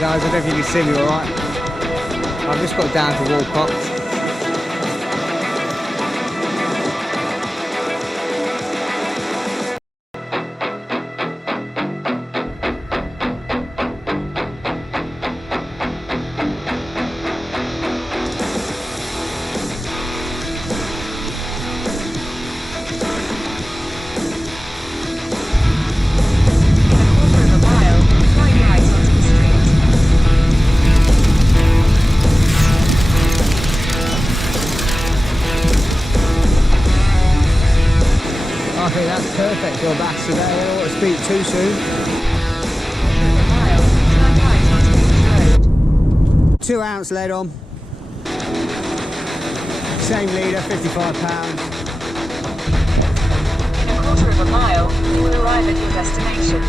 Alright guys, I don't know if you can see me alright. I've just got down to Walcott. I think that's perfect for a bass today. I don't want to speak too soon. 2 ounce lead on. Same leader, £55. In a quarter of a mile, you will arrive at your destination.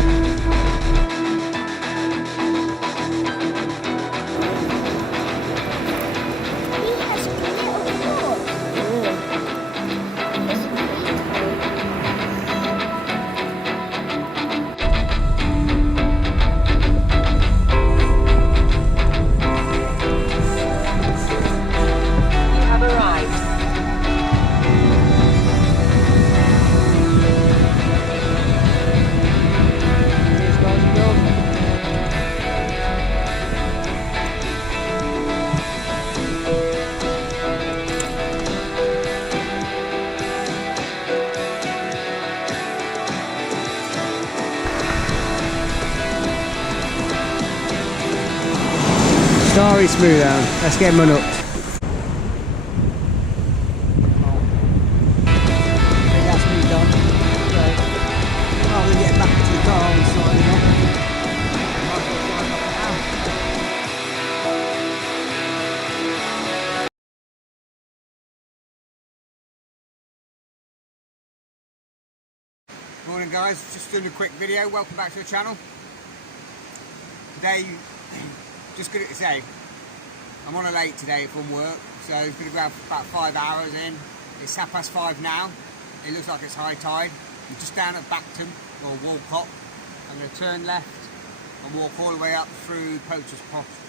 Starry smooth down. Let's get him unhooked. I think that's me done. So, rather than get back into the car and start it off, might as well try and knock it out. Morning guys, just doing a quick video. Welcome back to the channel. Today, just good to say, I'm on a late today from work, so it's going to go about 5 hours in. It's 5:30 now. It looks like it's high tide. I'm just down at Bacton, or Walcott. I'm going to turn left and walk all the way up through Poacher's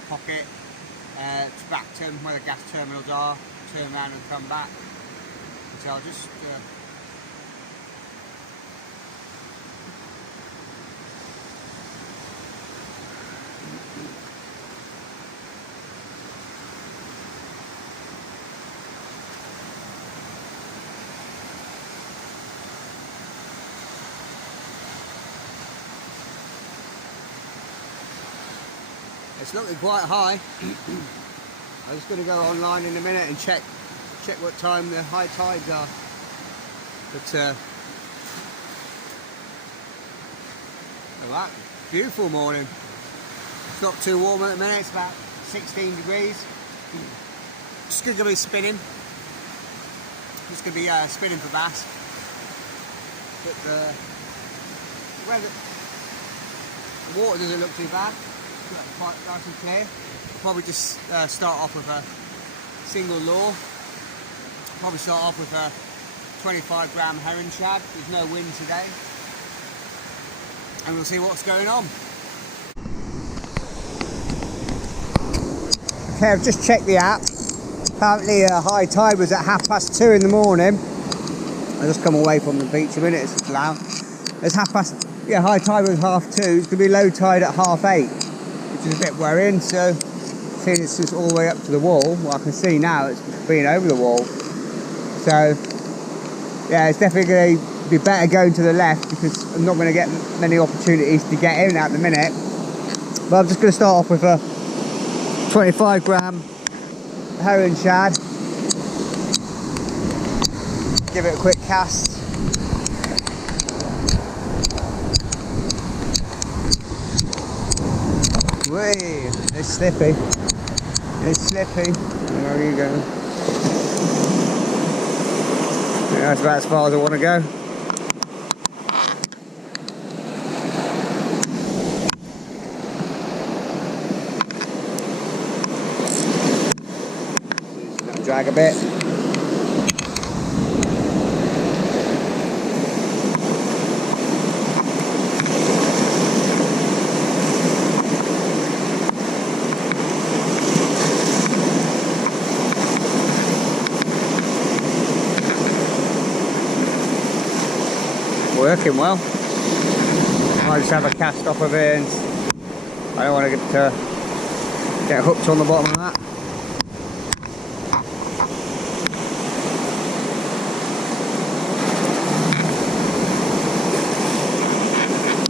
Pocket to Bacton, where the gas terminals are, turn around and come back. So I'll just it's looking quite high. I'm just going to go online in a minute and check what time the high tides are. But alright, beautiful morning. It's not too warm at the minute. It's about 16 degrees. Just going to be spinning. Just going to be spinning for bass. But the water doesn't look too bad. Quite nice and clear. Probably just start off with a single lure. Probably start off with a 25 gram herring shad. There's no wind today, and we'll see what's going on. Okay, I've just checked the app. Apparently high tide was at 2:30 in the morning. I just come away from the beach a minute, it's loud. It's high tide was 2:30. It's going to be low tide at 8:30. Which is a bit worrying, so seeing it's just all the way up to the wall, well, I can see now it's being over the wall. So yeah, it's definitely going to be better going to the left because I'm not going to get many opportunities to get in at the minute. But I'm just going to start off with a 25 gram herring shad. Give it a quick cast. Whee, it's slippy. It's slippy. There you go. Yeah, that's about as far as I want to go. Drag a bit. working well. I just have a cast off of it, and I don't want to get hooked on the bottom of that.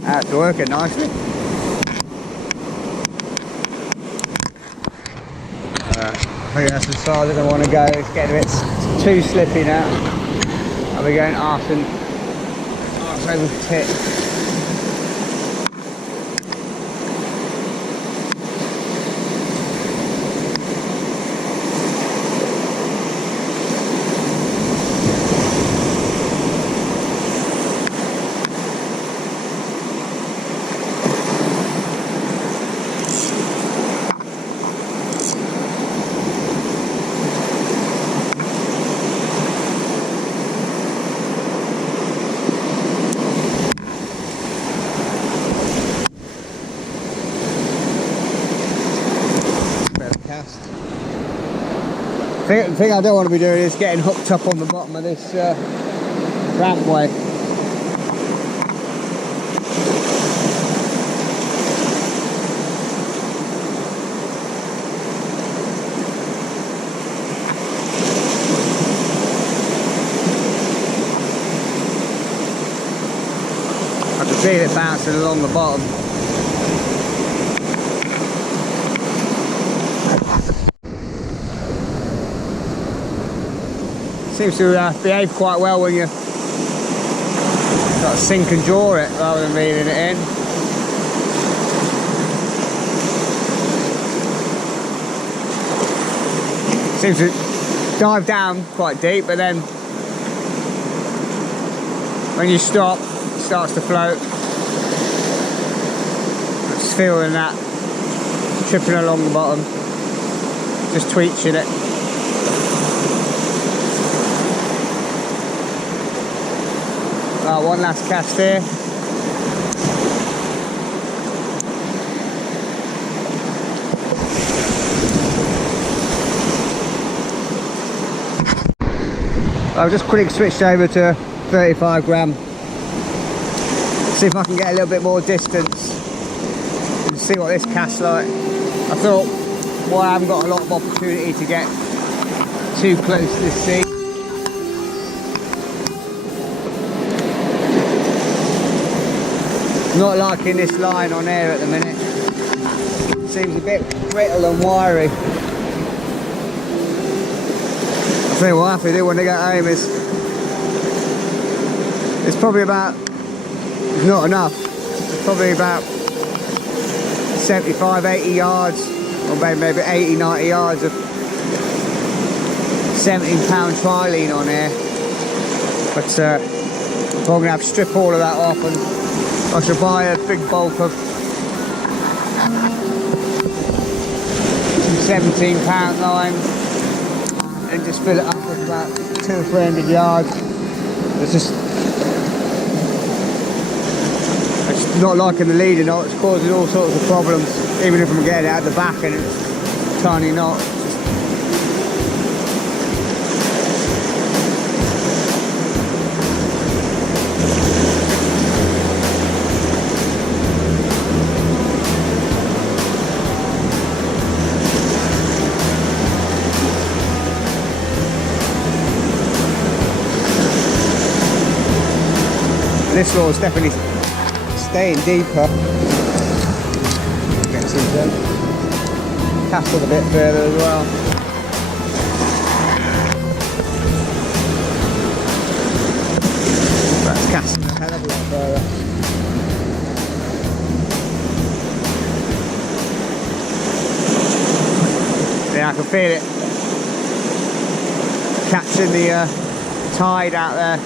That's working nicely. I think that's as far as I want to go. It's getting a bit too slippy now. I'll be going arse over tit. The thing I don't want to be doing is getting hooked up on the bottom of this rampway. I can feel it bouncing along the bottom. Seems to behave quite well when you sort of sink and draw it rather than reeling it in. Seems to dive down quite deep, but then when you stop, it starts to float. I'm just feeling that tripping along the bottom, just tweaking it. One last cast here. I've just quickly switched over to 35 gram. See if I can get a little bit more distance and see what this cast's like. I thought, well, I haven't got a lot of opportunity to get too close to this sea. Not liking this line on air at the minute. Seems a bit brittle and wiry. I think what I have to do when I get home is it's probably about, it's not enough, it's probably about 75-80 yards, or maybe 80-90 yards of 17-pound trilene on here. But I'm going to have to strip all of that off, and I should buy a big bulk of 17-pound line and just fill it up with about 200 or 300 yards. It's just not liking the leading knot. It's causing all sorts of problems, even if I'm getting it out the back and it's a tiny knot. This lure is definitely staying deeper. Get some cast it a bit further as well. That's casting a hell of a lot further. Yeah, I can feel it catching the tide out there.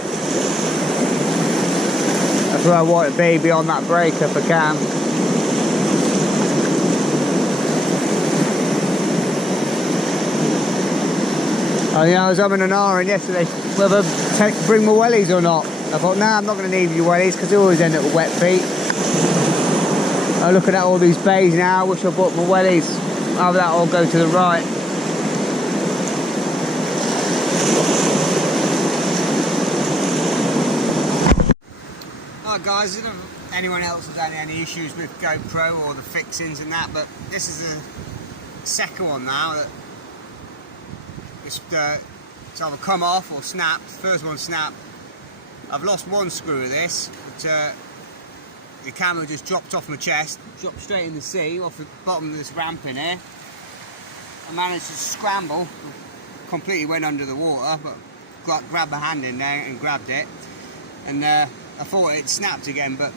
That's where I want it to be, beyond that break if I can. I was umming and ahhing yesterday whether to bring my wellies or not. I thought, nah, I'm not going to need your wellies because they always end up with wet feet. I'm looking at all these bays now, I wish I bought my wellies. Either that or go to the right. guys, I don't know if anyone else has had any issues with GoPro or the fixings and that, but this is the second one now that it's either come off or snapped. The first one snapped. I've lost one screw of this, but the camera just dropped off my chest, dropped straight in the sea off the bottom of this ramp in here. I managed to scramble, completely went under the water, but grabbed my hand in there and grabbed it, and I thought it snapped again, but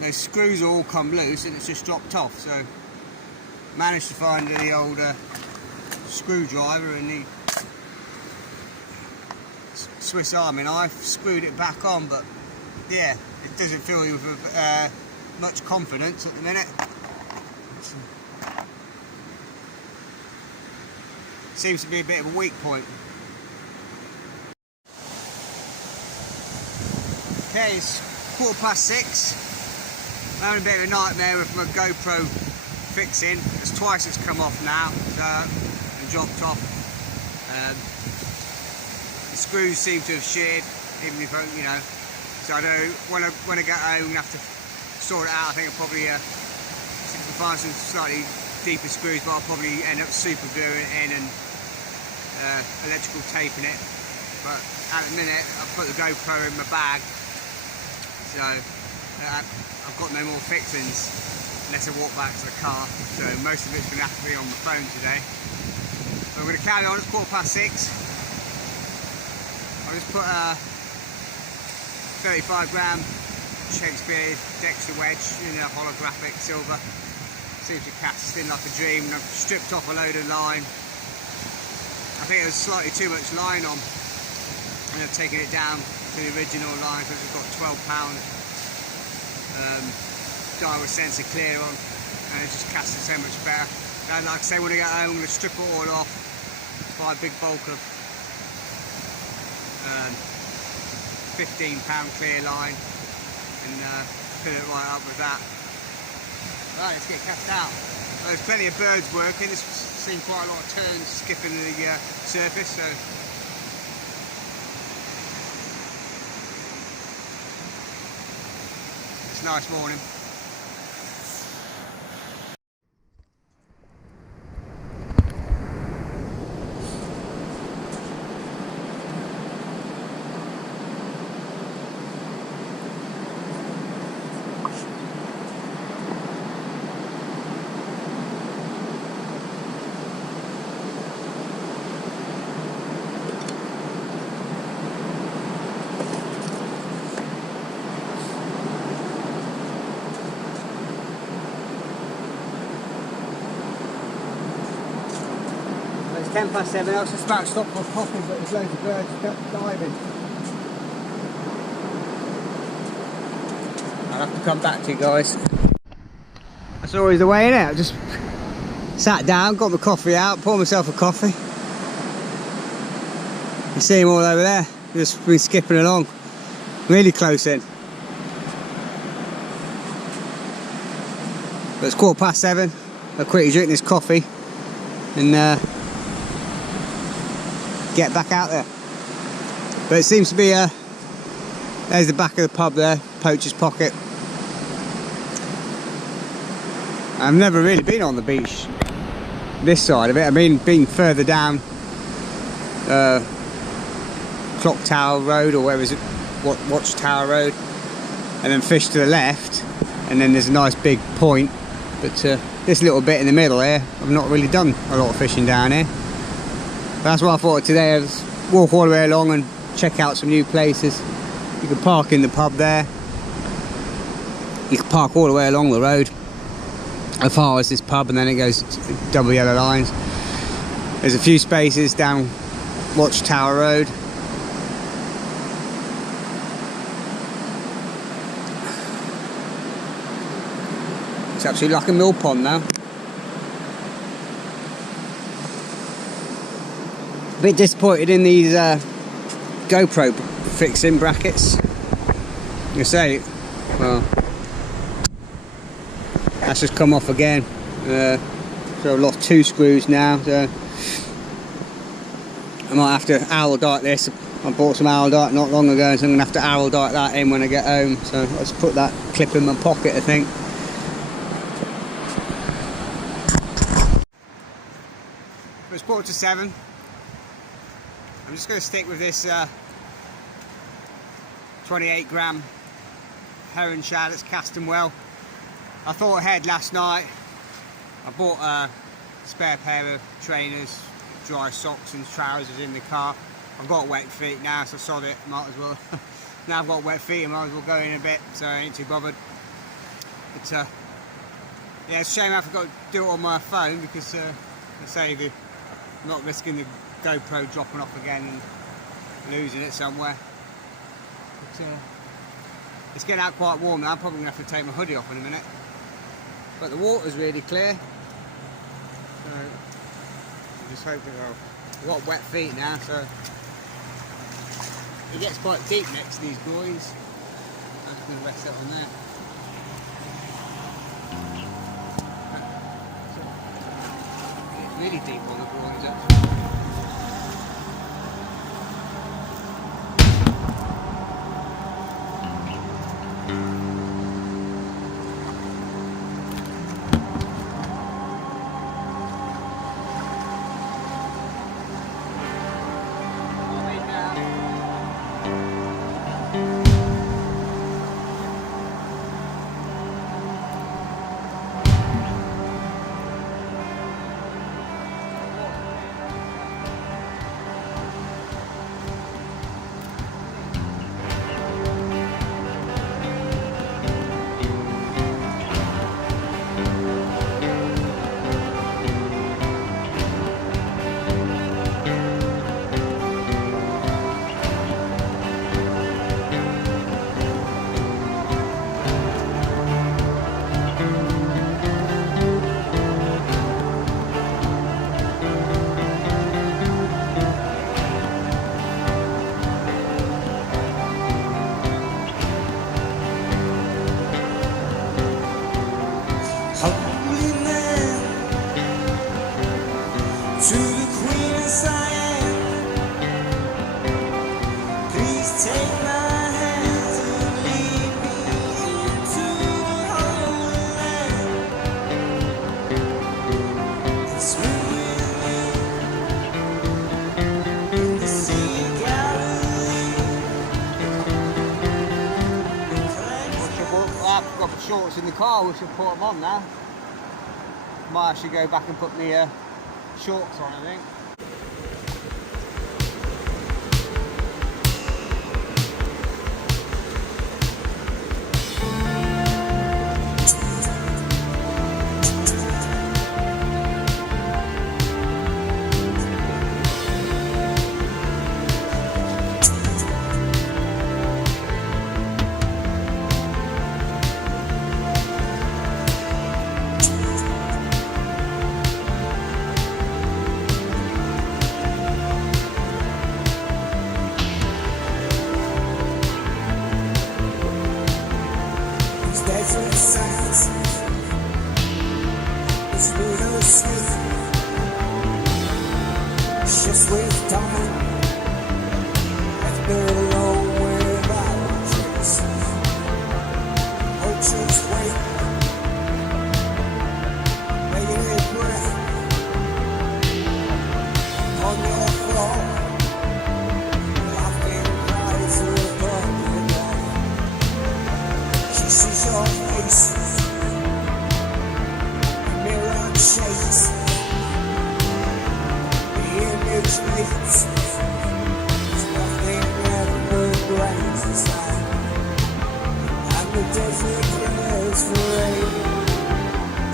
the screws all come loose and it's just dropped off. So managed to find the old screwdriver and the Swiss Army knife, screwed it back on, but yeah, it doesn't fill you with much confidence at the minute. Seems to be a bit of a weak point. Okay, it's 6:15. I'm having a bit of a nightmare with my GoPro fixing. It's twice it's come off now and dropped off. The screws seem to have sheared, even if you know. So I don't. When I get home, I have to sort it out. I think I'll probably find some slightly deeper screws, but I'll probably end up super gluing it in and electrical taping it. But at the minute, I've put the GoPro in my bag. So I've got no more fixings unless I walk back to the car. So most of it's going to have to be on my phone today. So I'm going to carry on. It's 6:15. I'll just put a 35-gram Shakespeare Dexter wedge in a holographic silver. Seems to cast in like a dream. And I've stripped off a load of line. I think there's slightly too much line on, and I've taken it down to the original line because we've got 12-pound dial with sensor clear on, and it just casts it so much better. And like I say, when I get home, I'm going to strip it all off, buy a big bulk of 15-pound clear line, and fill it right up with that. Right, let's get cast out. Well, there's plenty of birds working. There's seen quite a lot of turns skipping the surface, so it's a nice morning. It's 7:10. I was just about to stop for coffee, but there's loads of birds diving. I'll have to come back to you guys. That's always the way, innit? I just sat down, got my coffee out, poured myself a coffee. You see them all over there, just been skipping along, really close in. But it's 7:15. I'll quickly drink this coffee and get back out there. But it seems to be there's the back of the pub there, Poacher's Pocket. I've never really been on the beach this side of it. I mean, been further down Clock Tower Road, or where is it, Watchtower Road, and then fish to the left, and then there's a nice big point. But this little bit in the middle here, I've not really done a lot of fishing down here. That's what I thought today. I'd walk all the way along and check out some new places. You can park in the pub there. You can park all the way along the road as far as this pub, and then it goes double yellow lines. There's a few spaces down Watchtower Road. It's actually like a mill pond now. A bit disappointed in these GoPro fixing brackets. You say, well, that's just come off again. So I've lost 2 screws now. So I might have to owl dart this, I bought some araldite not long ago, so I'm going to have to araldite that in when I get home. So let's put that clip in my pocket, I think. It's 6:45. I'm just going to stick with this 28 gram herring shad that's casting well. I thought ahead last night. I bought a spare pair of trainers, dry socks and trousers in the car. I've got wet feet now, so sod it, might as well. Now I've got wet feet, I might as well go in a bit, so I ain't too bothered. But yeah, it's a shame I forgot to do it on my phone, because I say I'm not risking the GoPro dropping off again and losing it somewhere. But it's getting out quite warm now. I'm probably going to have to take my hoodie off in a minute. But the water's really clear, so I'm just hoping I've got wet feet now, so it gets quite deep next to these buoys. I'm just going to rest up on there. It's really deep on the buoys actually. To the Queen of Siam, please take my hand and lead me into the Holy Land. And swim with me in the Sea of Galilee. I've got the shorts in the car, we should put them on now. Might actually go back and put the shorts on, I think. Desert sands, it's little sleep. Ships with dawn, left alone without dreams. Oceans wait, bated breath on your floor. Laughing cries above the wall. She sees your face, the mirror shakes, the image bleeds. There's nothing ever brings inside, and the desert cries for rain,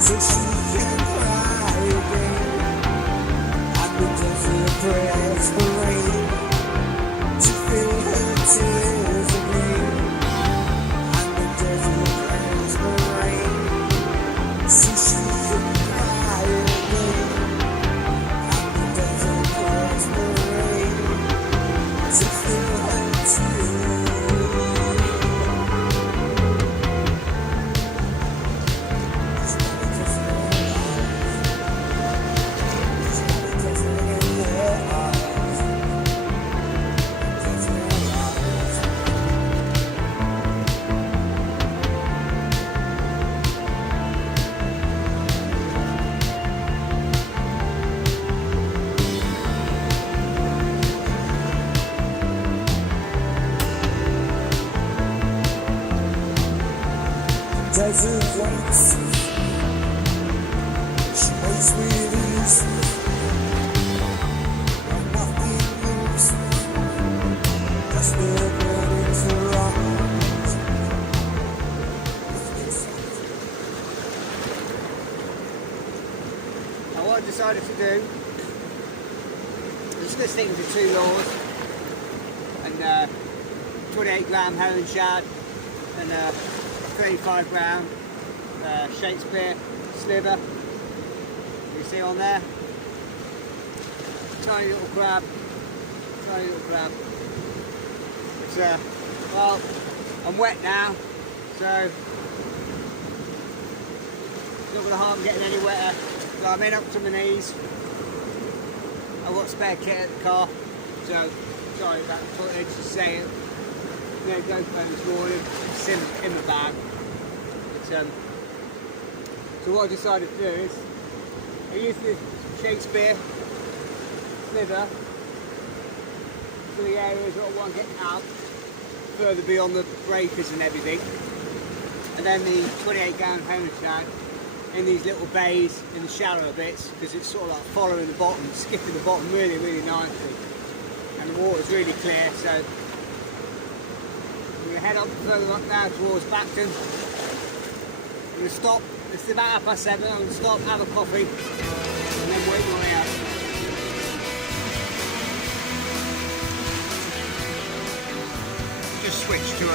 so she can cry again. And the desert cries for rain, to fill her tears again. So she can cry again. And the desert cries for rain, to fill her tears. It's not a desert in her eyes. It's not a desert in her eyes. desert waits. She waits with ease, like nothing moves. Just the burdens arise. Now what I decided to do, I'm just going to stick to 2 laws and 28 gram herring shad and 35 gram Shakespeare sliver. You see on there, tiny little crab, tiny little crab. It's well, I'm wet now, so it's not going to harm getting any wetter. So I'm in up to my knees. I've got spare kit at the car, so sorry about the footage, just saying. No GoPro this morning, it's in the bag. It's, so what I decided to do is, I use this Shakespeare sliver for the areas that I want to get out, further beyond the breakers and everything. And then the 28 gallon herring shad in these little bays in the shallower bits, because it's sort of like following the bottom, skipping the bottom really, really nicely. And the water's really clear, so I'm going to head up further up now towards Bacton. I'm going to stop, it's about 7:30, I'm going to stop, have a coffee, and then wait my way out. Just switch to a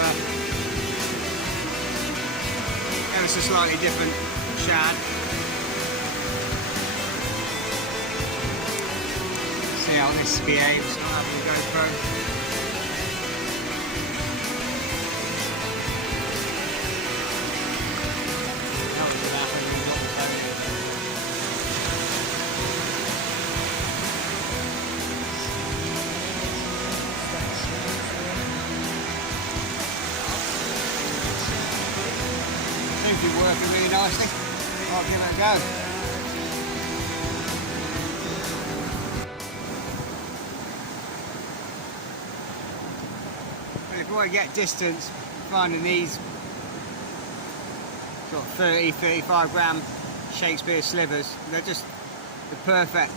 ever so slightly different shad. See how this behaves, not having a GoPro. Seems to be working really nicely. I'll give it a go. And if you want to get distance, finding these sort of 30-35 gram Shakespeare slivers, they're just the perfect,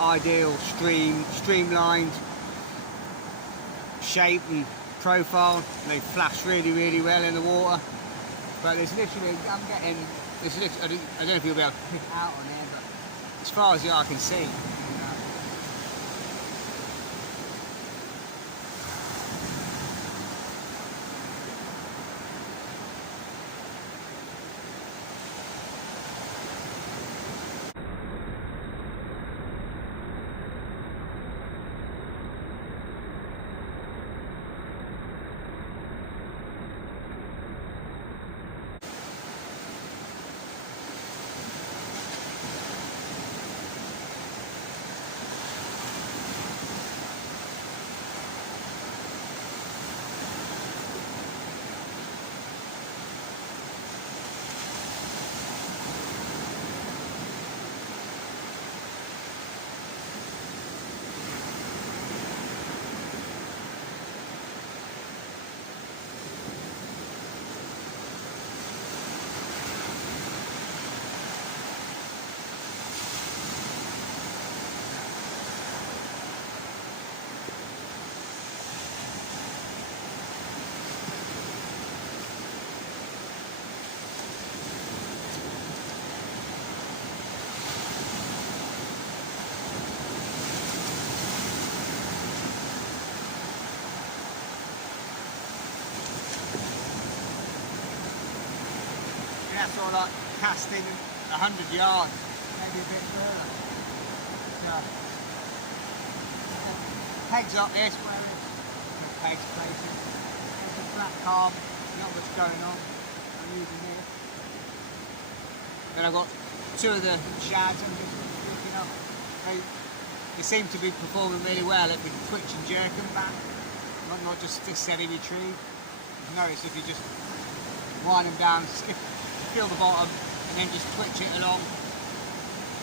ideal streamlined shape and profile. They flash really, really well in the water. But there's literally, I don't know if you'll be able to pick it out on there, but as far as the eye can see, that's all like casting 100 yards, maybe a bit further. So, pegs up this, where it's pegs placing. It's a flat carb, not much going on. I'm using this. Then I've got 2 of the shads I'm just picking up. They seem to be performing really well at the twitch and jerking back, not just a steady retrieve. You've noticed if you just wind them down, feel the bottom, and then just twitch it along.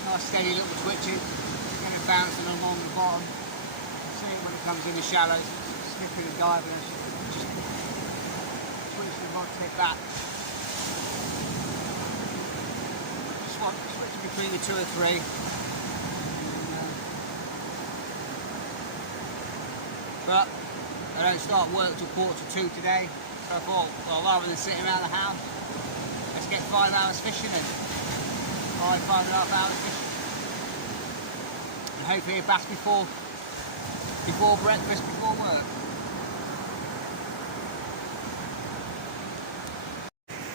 Nice steady little twitches, and it bouncing along the bottom. You see it when it comes in the shallows, snipping and diving, and just twitch the rod tip back. switch between the 2 or 3. But I don't start work till 1:45 today, so I thought, well, rather than sitting around the house, let's get 5 hours fishing in. 5.5 hours fishing. And hopefully you're back before breakfast, before work.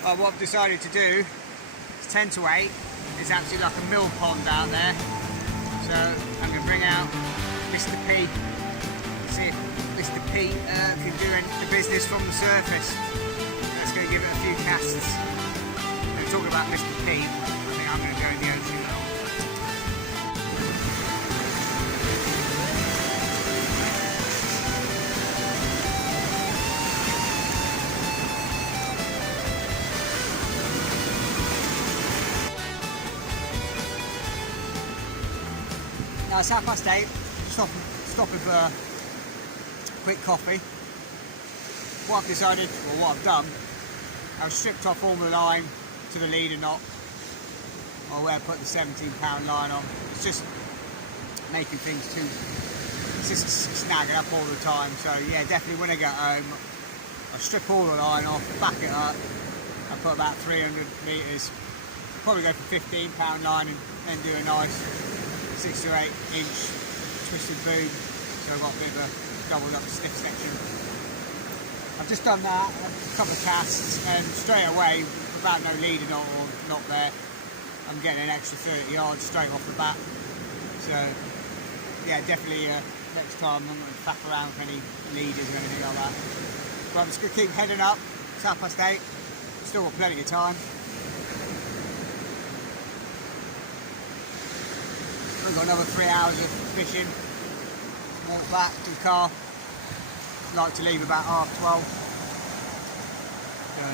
Well, what I've decided to do is 10 to 8. There's actually like a mill pond out there. So I'm going to bring out Mr. P. See if Mr. P can do the business from the surface. Let's go give it a few casts. And talk about Mr. P. I think I'm going to go in the ocean now. Now it's 8:30. Stopping for a quick coffee. What I've decided, or what I've done, I've stripped off all the line to the leader knot, or where I put the 17-pound line on. It's just making things it's just snagging up all the time. So yeah, definitely when I get home, I strip all the line off, back it up, I put about 300 metres, probably go for 15-pound line and then do a nice 6 to 8 inch twisted boom. So I've got a bit of a doubled up stiff section. I've just done that, a couple of casts, and straight away, without no leader knot or knot there, I'm getting an extra 30 yards straight off the bat. So yeah, definitely next time I'm going to faff around with any leaders or anything like that. But I'm just going to keep heading up. It's 8:30. Still got plenty of time. We've got another 3 hours of fishing. Walk back to the car. Like to leave about 12:30. So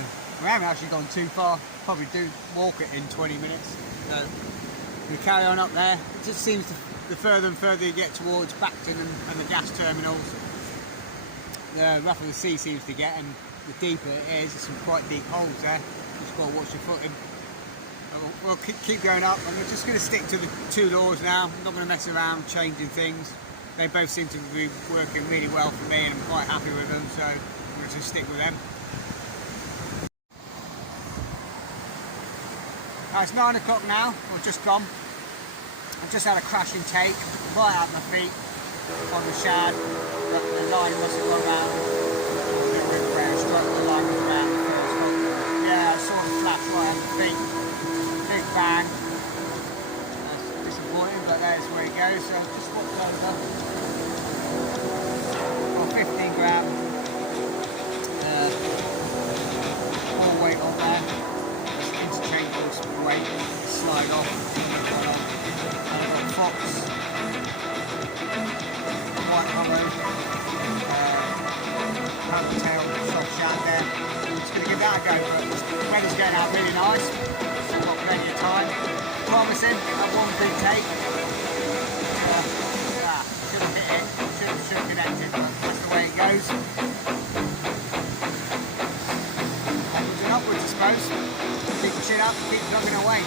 we haven't actually gone too far. Probably do walk it in 20 minutes. So we carry on up there. It just seems the further and further you get towards Bacton and the gas terminals, the rougher the sea seems to get, and the deeper it is. There's some quite deep holes there. Just got to watch your footing. We'll keep going up, and we're just going to stick to the 2 lures now. I'm not going to mess around changing things. They both seem to be working really well for me, and I'm quite happy with them, so I'm going to just stick with them. It's 9 o'clock now, or just gone. I've just had a crashing take right at my feet on the shad. The line must have gone round. The line was around the first hook. Yeah, I saw the flash right at my feet. Big bang. That's disappointing, but there's where he goes. So just swapped over. Got 15 gram all weight on there. Just interchangeable weight, slide off. And I've got Fox, white hollow, purple tail, soft shad there. I'm just going to give that a go, but the weather's going out really nice. Still got plenty of time. Promising, that one big take. Should have hit it, should have connected, but that's the way it goes. Onwards and upwards, I suppose. Keep the chin up, keep plugging away.